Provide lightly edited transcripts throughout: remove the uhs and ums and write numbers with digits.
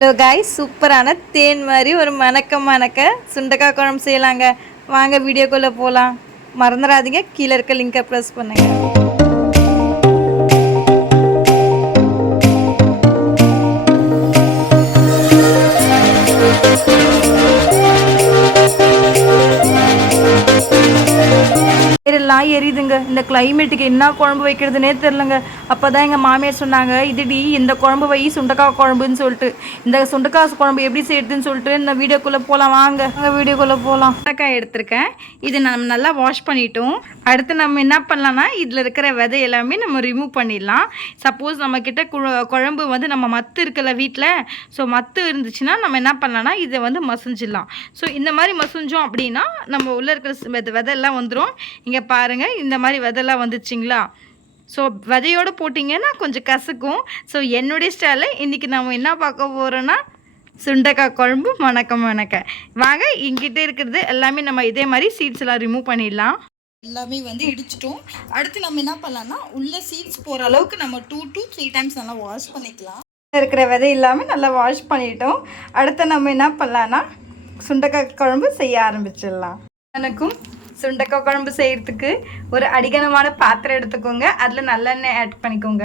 Hello guys, சூப்பரான தேன் மாதிரி ஒரு மணக்க சுண்டக்காய் குழம்பு செய்யலாங்க. வாங்க வீடியோக்குள்ளே போகலாம். மறந்துடாதீங்க, கீழே இருக்க லிங்கை ப்ரெஸ் பண்ணுங்க. எல்லாம் எரியுதுங்க. இந்த கிளைமேட்டுக்கு என்ன குழம்பு வைக்கிறதுனே தெரிலங்க. அப்போ தான் எங்கள் மாமியார் சொன்னாங்க, இதுடி இந்த குழம்பு வை, சுண்டக்காய் குழம்புன்னு சொல்லிட்டு. இந்த சுண்டக்காய் குழம்பு எப்படி செய்யுதுன்னு சொல்லிட்டு இந்த வீடியோக்குள்ளே போகலாம். வாங்க வீடியோக்குள்ளே போகலாம். சுண்டக்காய் எடுத்திருக்கேன். இது நம்ம நல்லா வாஷ் பண்ணிட்டோம். அடுத்து நம்ம என்ன பண்ணலாம்னா, இதில் இருக்கிற விதை எல்லாமே நம்ம ரிமூவ் பண்ணிடலாம். சப்போஸ் நம்மக்கிட்ட குழம்பு வந்து நம்ம மத்து இருக்கல வீட்டில், ஸோ மத்து இருந்துச்சுன்னா நம்ம என்ன பண்ணலாம்னா இதை வந்து மசிஞ்சிடலாம். ஸோ இந்த மாதிரி மசிஞ்சோம் அப்படின்னா நம்ம உள்ளே இருக்கிற விதையெல்லாம் வந்துடும். இங்கே பாருங்கள், இந்த மாதிரி விதைலாம் வந்துச்சுங்களா. ஸோ விதையோடு போட்டிங்கன்னா கொஞ்சம் கசக்கும். ஸோ என்னுடைய ஸ்டைலில் இன்றைக்கி நம்ம என்ன பார்க்க போகிறோன்னா சுண்டக்காய் குழம்பு மணக்க. வாங்க, இங்கிட்ட இருக்கிறது எல்லாமே நம்ம இதே மாதிரி சீட்ஸ் எல்லாம் ரிமூவ் பண்ணிடலாம். எல்லாமே வந்து இடிச்சிட்டோம். அடுத்து நம்ம என்ன பண்ணலாம்னா உள்ள சீட்ஸ் போகிற அளவுக்கு நம்ம 2 to 3 டைம்ஸ் நல்லா வாஷ் பண்ணிக்கலாம். இருக்கிற விதை இல்லாமல் நல்லா வாஷ் பண்ணிட்டோம். அடுத்து நம்ம என்ன பண்ணலான்னா சுண்டக்காய் குழம்பு செய்ய ஆரம்பிச்சிடலாம். எனக்கும் சுண்டக்காய் குழம்பு செய்கிறதுக்கு ஒரு அடிகனமான பாத்திரம் எடுத்துக்கோங்க. அதில் நல்லெண்ணெய் ஆட் பண்ணிக்கோங்க.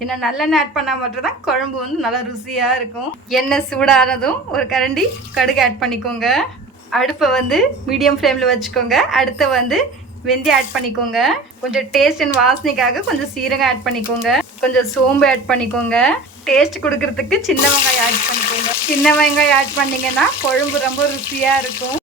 ஏன்னா நல்லெண்ணெய் ஆட் பண்ணால் மட்டும்தான் குழம்பு வந்து நல்லா ருசியாக இருக்கும். எண்ணெய் சூடானதும் ஒரு கரண்டி கடுகு ஆட் பண்ணிக்கோங்க. அடுப்பை வந்து மீடியம் ஃப்ளேமில் வச்சுக்கோங்க. அடுத்து வந்து வெந்தயம் ஆட் பண்ணிக்கோங்க. கொஞ்சம் டேஸ்ட் அண்ட் வாசனைக்காக கொஞ்சம் சீரகம் ஆட் பண்ணிக்கோங்க. கொஞ்சம் சோம்பு ஆட் பண்ணிக்கோங்க. டேஸ்ட் கொடுக்கறதுக்கு சின்ன வெங்காயம் ஆட் பண்ணிக்கோங்க. சின்ன வெங்காயம் ஆட் பண்ணிங்கன்னா குழம்பு ரொம்ப ருசியாக இருக்கும்.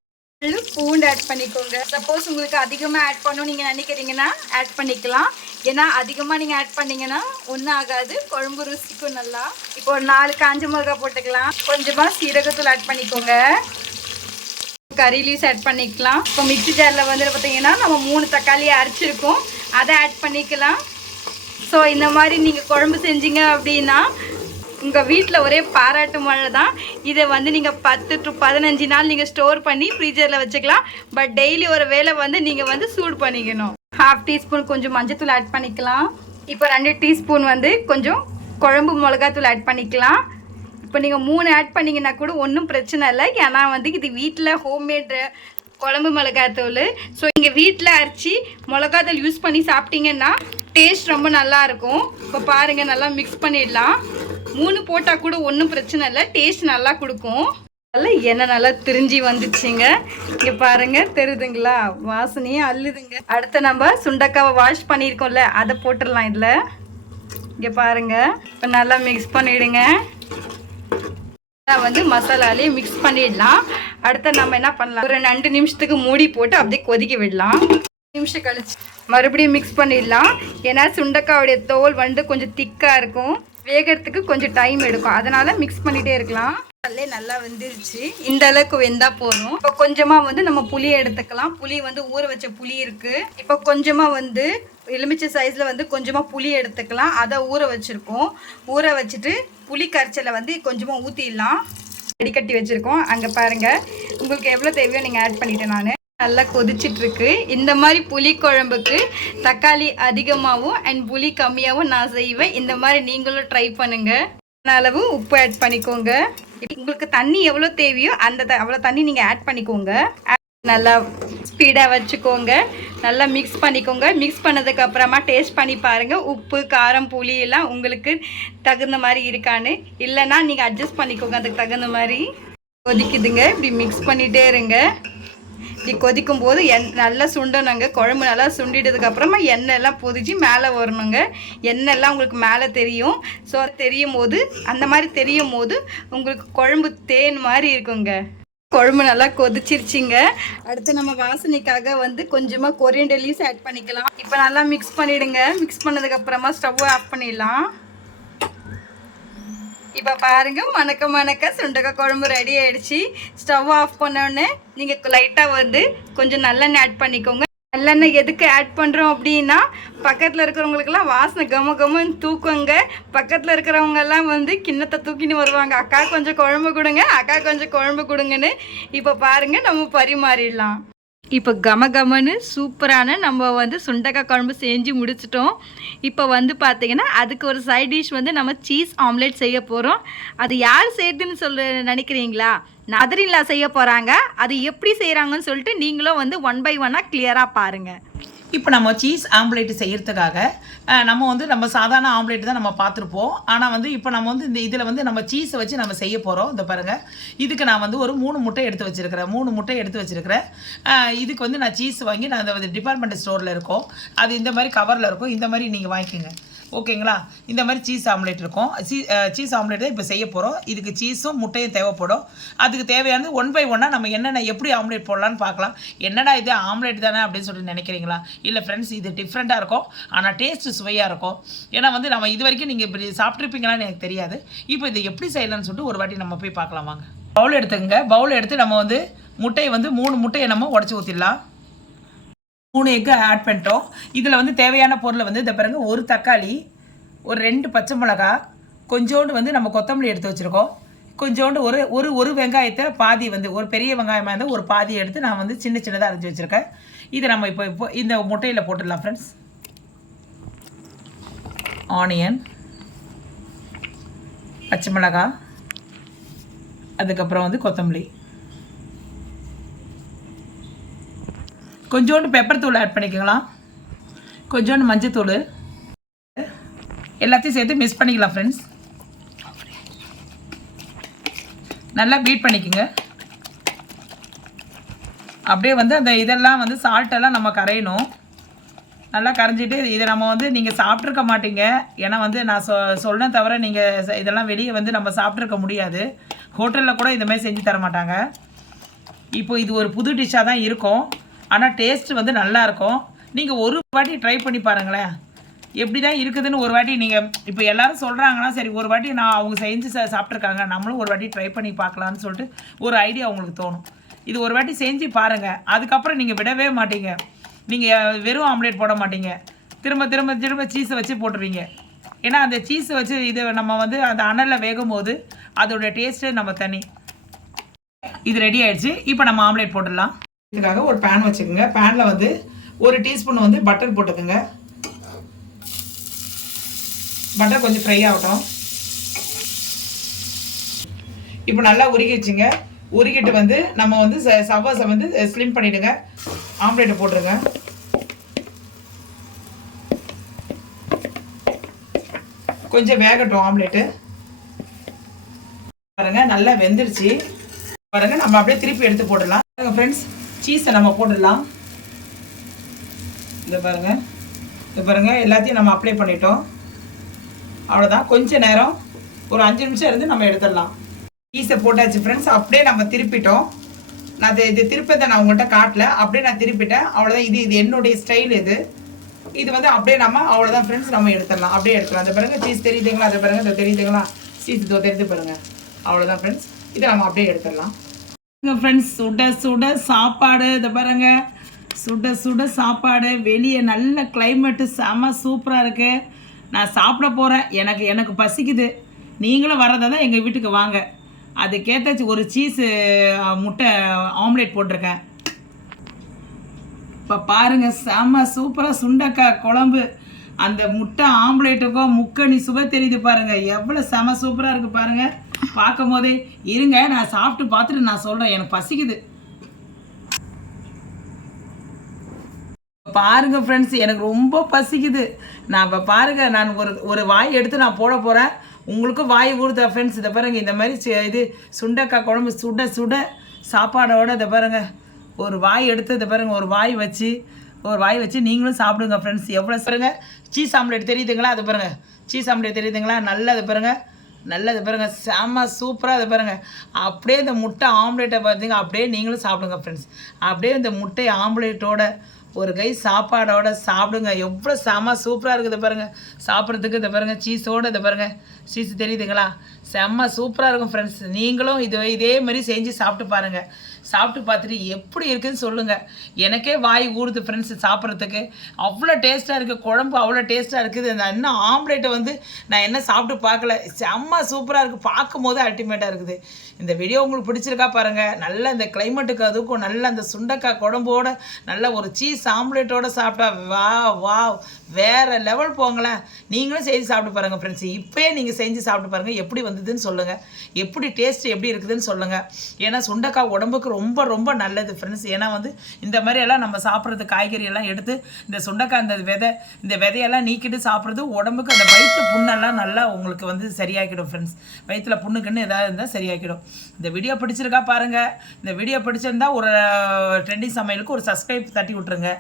பூண்டு ஆட் பண்ணிக்கோங்க. சப்போஸ் உங்களுக்கு அதிகமாக ஆட் பண்ணணும் நீங்கள் நினைக்கிறீங்கன்னா ஆட் பண்ணிக்கலாம். ஏன்னா அதிகமாக நீங்கள் ஆட் பண்ணிங்கன்னா ஒன்றும் ஆகாது, குழம்பு ருசிக்கும் நல்லா. இப்போ ஒரு 4 காஞ்ச மிளகாய் போட்டுக்கலாம். கொஞ்சமாக சீரகத்தூள் ஆட் பண்ணிக்கோங்க. கறி லீவ்ஸ் ஆட் பண்ணிக்கலாம். இப்போ மிக்ஸி ஜாரில் வந்து பார்த்தீங்கன்னா நம்ம 3 தக்காளியை அரைச்சிருக்கோம், அதை ஆட் பண்ணிக்கலாம். ஸோ இந்த மாதிரி நீங்கள் குழம்பு செஞ்சீங்க அப்படின்னா உங்கள் வீட்டில் ஒரே பாராட்டு மழை தான். இதை வந்து நீங்கள் 10 to 15 நாள் நீங்கள் ஸ்டோர் பண்ணி ஃப்ரீஜரில் வச்சுக்கலாம். பட் டெய்லி ஒரு வேளை வந்து நீங்கள் வந்து சூடு பண்ணிக்கணும். 1/2 டீஸ்பூன் கொஞ்சம் மஞ்சத்தூள் ஆட் பண்ணிக்கலாம். இப்போ 2 டீஸ்பூன் வந்து கொஞ்சம் குழம்பு மிளகாத்தூள் ஆட் பண்ணிக்கலாம். இப்போ நீங்கள் 3 ஆட் பண்ணிங்கன்னா கூட ஒன்றும் பிரச்சனை இல்லை. ஏன்னா வந்து இது வீட்டில் ஹோம்மேடு குழம்பு மிளகாத்தூள். ஸோ இங்கே வீட்டில் அரைச்சி மிளகாத்தூள் யூஸ் பண்ணி சாப்பிட்டீங்கன்னா டேஸ்ட் ரொம்ப நல்லாயிருக்கும். இப்போ பாருங்கள், நல்லா மிக்ஸ் பண்ணிடலாம். 3 போட்டால் கூட ஒன்றும் பிரச்சனை இல்லை, டேஸ்ட் நல்லா கொடுக்கும். நல்லா எண்ணெய் நல்லா திரிஞ்சி வந்துச்சுங்க. இங்கே பாருங்கள், தெரியுதுங்களா, வாசனையே அள்ளுதுங்க. அடுத்து நம்ம சுண்டக்காவை வாஷ் பண்ணியிருக்கோம்ல, அதை போட்டுடலாம் இதில். இங்கே பாருங்கள், இப்போ நல்லா மிக்ஸ் பண்ணிவிடுங்க. வந்து மசாலாலேயே மிக்ஸ் பண்ணிடலாம். அடுத்து நம்ம என்ன பண்ணலாம், ஒரு 2 நிமிஷத்துக்கு மூடி போட்டு அப்படியே கொதிக்க விடலாம். 2 நிமிஷம் கழிச்சு மறுபடியும் மிக்ஸ் பண்ணிடலாம். ஏன்னா சுண்டக்காவுடைய தோல் வந்து கொஞ்சம் திக்காக இருக்கும், வேகிறதுக்கு கொஞ்சம் டைம் எடுக்கும். அதனால் மிக்ஸ் பண்ணிகிட்டே இருக்கலாம். நல்லா வெந்துருச்சு. இந்த அளவுக்கு வெந்தால் போதும். இப்போ கொஞ்சமாக வந்து நம்ம புளி எடுத்துக்கலாம். புளி வந்து ஊற வச்ச புளி இருக்குது. இப்போ கொஞ்சமாக வந்து எலுமிச்சை சைஸில் வந்து கொஞ்சமாக புளி எடுத்துக்கலாம். அதை ஊற வச்சுருக்கோம். ஊற வச்சுட்டு புளி கரைச்சலை வந்து கொஞ்சமாக ஊற்றிடலாம். அடிக்கட்டி வச்சுருக்கோம். அங்கே பாருங்கள், உங்களுக்கு எவ்வளோ தேவையோ நீங்கள் ஆட் பண்ணிவிட்டேன். நான் நல்லா கொதிச்சிட்ருக்கு. இந்த மாதிரி புளி குழம்புக்கு தக்காளி அதிகமாகவும் அண்ட் புளி கம்மியாகவும் நான் செய்வேன். இந்த மாதிரி நீங்களும் ட்ரை பண்ணுங்கள். அளவு உப்பு ஆட் பண்ணிக்கோங்க. உங்களுக்கு தண்ணி எவ்வளோ தேவையோ அவ்வளோ தண்ணி நீங்கள் ஆட் பண்ணிக்கோங்க. நல்லா ஸ்பீடாக வச்சுக்கோங்க. நல்லா மிக்ஸ் பண்ணிக்கோங்க. மிக்ஸ் பண்ணதுக்கு அப்புறமா டேஸ்ட் பண்ணி பாருங்கள். உப்பு, காரம், புளி எல்லாம் உங்களுக்கு தகுந்த மாதிரி இருக்கான்னு. இல்லைன்னா நீங்கள் அட்ஜஸ்ட் பண்ணிக்கோங்க அதுக்கு தகுந்த மாதிரி. கொதிக்குதுங்க, இப்படி மிக்ஸ் பண்ணிகிட்டே இருங்க. இப்படி கொதிக்கும் போது நல்லா சுண்டணுங்க. குழம்பு நல்லா சுண்டிட்டதுக்கு அப்புறமா எண்ணெய் எல்லாம் பொதிச்சு மேலே வரணுங்க. எண்ணெய் எல்லாம் உங்களுக்கு மேலே தெரியும். ஸோ அது தெரியும் போது, அந்த மாதிரி தெரியும் போது உங்களுக்கு குழம்பு தேன் மாதிரி இருக்குங்க. குழம்பு நல்லா கொதிச்சிருச்சிங்க. அடுத்து நம்ம வாசனைக்காக வந்து கொஞ்சமாக கொரியண்டர் லீவ்ஸ் ஆட் பண்ணிக்கலாம். இப்போ நல்லா மிக்ஸ் பண்ணிவிடுங்க. மிக்ஸ் பண்ணதுக்கப்புறமா ஸ்டவ்வை ஆஃப் பண்ணிடலாம். இப்போ பாருங்கள், மணக்க சுண்டக்காய் குழம்பு ரெடி ஆகிடுச்சு. ஸ்டவ் ஆஃப் பண்ணோடனே நீங்கள் லைட்டாக வந்து கொஞ்சம் நல்லெண்ணெய் ஆட் பண்ணிக்கோங்க. நல்லெண்ணெய் எதுக்கு ஆட் பண்ணுறோம் அப்படின்னா, பக்கத்தில் இருக்கிறவங்களுக்கெல்லாம் வாசனை கம்மன்னு தூக்குங்க. பக்கத்தில் இருக்கிறவங்கெல்லாம் வந்து கிண்ணத்தை தூக்கின்னு வருவாங்க, அக்கா கொஞ்சம் குழம்பு கொடுங்க, அக்கா கொஞ்சம் குழம்பு கொடுங்கன்னு. இப்போ பாருங்கள், நம்ம பரிமாறிடலாம். இப்போ கமகமன்னு சூப்பரான நம்ம வந்து சுண்டக்காய் குழம்பு செஞ்சு முடிச்சிட்டோம். இப்போ வந்து பார்த்தீங்கன்னா அதுக்கு ஒரு சைட் டிஷ் வந்து நம்ம சீஸ் ஆம்லேட் செய்ய போகிறோம். அது யார் செய்யுதுன்னு நினைக்கிறீங்களா? நதரின்லா செய்ய போகிறாங்க. அது எப்படி செய்கிறாங்கன்னு சொல்லிட்டு நீங்களும் வந்து 1 by 1 கிளியராக பாருங்கள். இப்போ நம்ம சீஸ் ஆம்லேட் செய்கிறதுக்காக நம்ம வந்து நம்ம சாதாரண ஆம்லேட் தான் நம்ம பார்த்துருப்போம். ஆனால் வந்து இப்போ நம்ம வந்து இந்த இதில் வந்து நம்ம சீஸை வச்சு நம்ம செய்ய போகிறோம். இந்த பாருங்கள், இதுக்கு நான் வந்து ஒரு 3 முட்டை எடுத்து வச்சுருக்கிறேன். 3 முட்டை எடுத்து வச்சுருக்கிறேன். இதுக்கு வந்து நான் சீஸ் வாங்கி நான் அந்த டிபார்ட்மெண்ட் ஸ்டோரில் இருக்கும், அது இந்த மாதிரி கவரில் இருக்கும். இந்த மாதிரி நீங்கள் வாங்கிக்கோங்க, ஓகேங்களா? இந்த மாதிரி சீஸ் ஆம்லேட் இருக்கும். சீஸ் ஆம்லேட் தான் இப்போ செய்ய போகிறோம். இதுக்கு சீஸும் முட்டையும் தேவைப்படும். அதுக்கு தேவையானது 1 by 1 நம்ம என்னென்ன எப்படி ஆம்லேட் போடலான்னு பார்க்கலாம். என்னடா இது ஆம்லேட் தானே அப்படின்னு சொல்லிட்டு நினைக்கிறீங்களா? இல்லை ஃப்ரெண்ட்ஸ், இது டிஃப்ரெண்ட்டாக இருக்கும். ஆனால் டேஸ்ட்டு சுவையாக இருக்கும். ஏன்னா வந்து நம்ம இது வரைக்கும் நீங்கள் இப்படி சாப்பிட்ருப்பீங்களான்னு எனக்கு தெரியாது. இப்போ இதை எப்படி செய்யலாம்னு சொல்லிட்டு ஒரு வாட்டி நம்ம போய் பார்க்கலாம் வாங்க. பவுல் எடுத்துக்கங்க. பவுல் எடுத்து நம்ம வந்து முட்டையை வந்து 3 முட்டையை நம்ம உடச்சி ஊற்றிடலாம். 3 எக்கு ஆட் பண்ணிட்டோம். இதில் வந்து தேவையான பொருளை வந்து இந்த பாருங்க, ஒரு தக்காளி, ஒரு 2 பச்சை மிளகா, கொஞ்சோண்டு வந்து நம்ம கொத்தமல்லி எடுத்து வச்சுருக்கோம். கொஞ்சோண்டு ஒரு வெங்காயத்தை பாதி வந்து ஒரு பெரிய வெங்காயமாக இருந்தால் ஒரு பாதி எடுத்து நான் வந்து சின்ன சின்னதாக அரைச்சி வச்சுருக்கேன். இதை நம்ம இப்போ இந்த முட்டையில் போட்டுடலாம் ஃப்ரெண்ட்ஸ். ஆனியன், பச்சை மிளகா, அதுக்கப்புறம் வந்து கொத்தமல்லி, கொஞ்சோண்டு பெப்பர் தூள் ஆட் பண்ணிக்கலாம், கொஞ்சோண்டு மஞ்சத்தூள், எல்லாத்தையும் சேர்த்து மிக்ஸ் பண்ணிக்கலாம் ஃப்ரெண்ட்ஸ். நல்லா பீட் பண்ணிக்கோங்க. அப்படியே வந்து அந்த இதெல்லாம் வந்து சால்ட்டெல்லாம் நம்ம கரையணும். நல்லா கரைஞ்சிட்டு இதை நம்ம வந்து நீங்கள் சாப்பிட்ருக்க மாட்டீங்க. ஏன்னா வந்து நான் சொன்னேன் தவிர நீங்கள் இதெல்லாம் வெளியே வந்து நம்ம சாப்பிட்ருக்க முடியாது. ஹோட்டலில் கூட இதுமாதிரி செஞ்சு தர மாட்டாங்க. இப்போ இது ஒரு புது டிஷ்ஷாக தான் இருக்கும். ஆனால் டேஸ்ட்டு வந்து நல்லாயிருக்கும். நீங்கள் ஒரு வாட்டி ட்ரை பண்ணி பாருங்களேன், எப்படி தான் இருக்குதுன்னு ஒரு வாட்டி. நீங்கள் இப்போ எல்லோரும் சொல்கிறாங்கன்னா சரி, ஒரு வாட்டி அவங்க செஞ்சு சாப்பிட்ருக்காங்க, நம்மளும் ஒரு வாட்டி ட்ரை பண்ணி பார்க்கலான்னு சொல்லிட்டு ஒரு ஐடியா உங்களுக்கு தோணும். இது ஒரு வாட்டி செஞ்சு பாருங்கள். அதுக்கப்புறம் நீங்கள் விடவே மாட்டீங்க. நீங்கள் வெறும் ஆம்லேட் போட மாட்டீங்க, திரும்ப திரும்ப திரும்ப சீஸை வச்சு போட்டுருவீங்க. ஏன்னா அந்த சீஸை வச்சு இது நம்ம வந்து அந்த அனலில் வேகும் போது அதோடய டேஸ்ட்டு நம்ம தனி. இது ரெடி ஆகிடுச்சு. இப்போ நம்ம ஆம்லேட் போட்டுடலாம். இதுக்காக ஒரு பேன் வச்சுக்கோங்க. பேனில் வந்து 1 டீஸ்பூன் வந்து பட்டர் போட்டுக்கோங்க. பட்டர் கொஞ்சம் ஃப்ரை ஆகட்டும். இப்போ நல்லா உருகிடுச்சுங்க. உருகிட்டு வந்து நம்ம வந்து சவாஸை வந்து ஸ்லிம் பண்ணிவிடுங்க. ஆம்லேட்டை போட்டுருங்க. கொஞ்சம் வேகட்டும் ஆம்லேட்டு. பாருங்க, நல்லா வெந்துருச்சு. பாருங்க, நம்ம அப்படியே திருப்பி எடுத்து போடலாம். ஃப்ரெண்ட்ஸ், சீஸை நம்ம போட்டுடலாம். இந்த பாருங்க எல்லாத்தையும் நம்ம அப்ளை பண்ணிட்டோம். அவ்வளோதான். கொஞ்சம் நேரம் ஒரு 5 நிமிஷம் இருந்து நம்ம எடுத்துடலாம். சீஸை போட்டாச்சு ஃப்ரெண்ட்ஸ். அப்படியே நம்ம திருப்பிட்டோம். நான் இது திருப்பத்தை நான் உங்கள்கிட்ட காட்டல, அப்படியே நான் திருப்பிட்டேன். அவ்வளோதான். இது என்னுடைய ஸ்டைல். இது வந்து அப்படியே நம்ம அவ்வளோதான் ஃப்ரெண்ட்ஸ், நம்ம எடுத்துடலாம். அப்படியே எடுத்துக்கலாம். அந்த பாருங்கள் சீஸ் தெரியுதுங்களா? அதை பாருங்கள், இதை தெரியுதுங்களா? சீஸ் தெரிஞ்சு பாருங்கள். அவ்வளோதான் ஃப்ரெண்ட்ஸ், இதை நம்ம அப்படியே எடுத்துடலாம். ஃப்ரெண்ட்ஸ், சுட சுட சாப்பாடு. இதை பாருங்க, சுட சுட சாப்பாடு. வெளியே நல்ல கிளைமேட்டு, செம சூப்பராக இருக்குது. நான் சாப்பிட போகிறேன். எனக்கு பசிக்குது. நீங்களும் வரதா தான் எங்கள் வீட்டுக்கு வாங்க. அதுக்கேற்ற ஒரு சீஸு முட்டை ஆம்லேட் போட்டிருக்கேன். இப்போ பாருங்கள், செம சூப்பராக சுண்டக்காய் குழம்பு. அந்த முட்டை ஆம்லேட்டுக்கும் முக்கணி சுவை தெரியுது பாருங்கள். எவ்வளோ செம சூப்பராக இருக்குது பாருங்கள். பார்க்கும் போதே இருங்க, நான் சாப்பிட்டு பார்த்துட்டு நான் சொல்கிறேன். எனக்கு பசிக்குது. பாருங்கள் ஃப்ரெண்ட்ஸ், எனக்கு ரொம்ப பசிக்குது. நான் இப்போ பாருங்கள், நான் ஒரு வாய் எடுத்து நான் போட போகிறேன். உங்களுக்கும் வாய் ஊறுதா ஃப்ரெண்ட்ஸ்? இதை பாருங்கள், இந்த மாதிரி இது சுண்டக்காய் குழம்பு சுட சுட சாப்பாடோடு இதை பாருங்கள், ஒரு வாய் எடுத்து இதை பாருங்கள், ஒரு வாய் வச்சு நீங்களும் சாப்பிடுங்க ஃப்ரெண்ட்ஸ். எவ்வளோ பாருங்கள், சீஸ் ஆம்லேட் தெரியுதுங்களா? அது பாருங்கள், சீஸ் ஆம்லேட் தெரியுதுங்களா? நல்லது பாருங்கள், நல்லது பாருங்கள், செம்ம சூப்பராக. அதை பாருங்கள், அப்படியே இந்த முட்டை ஆம்லேட்டை பார்த்தீங்க, அப்படியே நீங்களும் சாப்பிடுங்க ஃப்ரெண்ட்ஸ். அப்படியே இந்த முட்டை ஆம்லேட்டோட ஒரு கை சாப்பாடோட சாப்பிடுங்க. எவ்வளோ செம சூப்பராக இருக்குது பாருங்கள் சாப்பிட்றதுக்கு. இதை பாருங்கள், சீஸோடு இதை பாருங்கள், சீஸ் தெரியுதுங்களா? செம்ம சூப்பராக இருக்கும் ஃப்ரெண்ட்ஸ். நீங்களும் இதே மாதிரி செஞ்சு சாப்பிட்டு பாருங்கள். சாப்பிட்டு பார்த்துட்டு எப்படி இருக்குதுன்னு சொல்லுங்கள். எனக்கே வாய் ஊறுது ஃப்ரெண்ட்ஸ் சாப்பிட்றதுக்கு. அவ்வளோ டேஸ்ட்டாக இருக்குது, குழம்பு அவ்வளோ டேஸ்ட்டாக இருக்குது. நான் இன்னும் ஆம்லேட்டை வந்து நான் என்ன சாப்பிட்டு பார்க்கல. செம்ம சூப்பராக இருக்குது, பார்க்கும் போது அல்டிமேட்டாக இருக்குது. இந்த வீடியோ உங்களுக்கு பிடிச்சிருக்கா பாருங்கள். நல்ல இந்த கிளைமேட்டுக்கு அதுக்கும் நல்ல அந்த சுண்டைக்காய் குழம்போட நல்ல ஒரு சீஸ் ஆம்லேட்டோடு சாப்பிட்டா வா வேறு லெவல் போங்களேன். நீங்களும் செஞ்சு சாப்பிட்டு பாருங்கள் ஃப்ரெண்ட்ஸ். இப்போயே நீங்கள் செஞ்சு சாப்பிட்டு பாருங்கள், எப்படி வந்ததுன்னு சொல்லுங்கள், எப்படி டேஸ்ட் எப்படி இருக்குதுன்னு சொல்லுங்கள். ஏன்னா சுண்டைக்காய் உடம்புக்கு ரொம்ப ரொம்ப நல்லது ஃப்ரெண்ட்ஸ். ஏன்னா வந்து இந்த மாதிரி எல்லாம் நம்ம சாப்பிட்றது காய்கறி எல்லாம் எடுத்து இந்த சுண்டைக்காய் இந்த விதையெல்லாம் நீக்கிட்டு சாப்பிட்றது உடம்புக்கு அந்த வயிற்று புண்ணெல்லாம் நல்லா உங்களுக்கு வந்து சரியாக்கிடும் ஃப்ரெண்ட்ஸ். வயிற்றில் புண்ணுக்குன்னு ஏதாவது இருந்தால் சரியாக்கிடும். இந்த வீடியோ பிடிச்சிருக்கா பாருங்கள். இந்த வீடியோ பிடிச்சிருந்தா ஒரு ட்ரெண்டிங் சமையலுக்கு ஒரு சப்ஸ்கிரைப் தட்டி விட்ருங்க.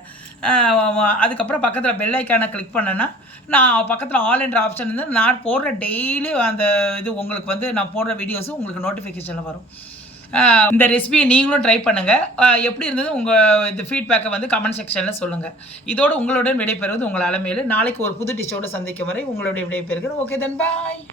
அதுக்கப்புறம் பக்கத்தில் பெல் ஐக்கானை கிளிக் பண்ணேன்னா நான் பக்கத்தில் ஆல் என்ற ஆப்ஷன் வந்து நான் போடுற டெய்லி அந்த இது உங்களுக்கு வந்து நான் போடுற வீடியோஸும் உங்களுக்கு நோட்டிஃபிகேஷனில் வரும். இந்த ரெசிபியை நீங்களும் ட்ரை பண்ணுங்கள். எப்படி இருந்தது உங்கள் இந்த ஃபீட்பேக்கை வந்து கமெண்ட் செக்ஷனில் சொல்லுங்கள். இதோடு உங்களுடன் விடைபெறுவது உங்கள் அலமேலு. நாளைக்கு ஒரு புது டிஷ்ஷோடு சந்திக்கும் வரை உங்களுடைய விடைபெறுகிறேன். ஓகே தென் பாய்.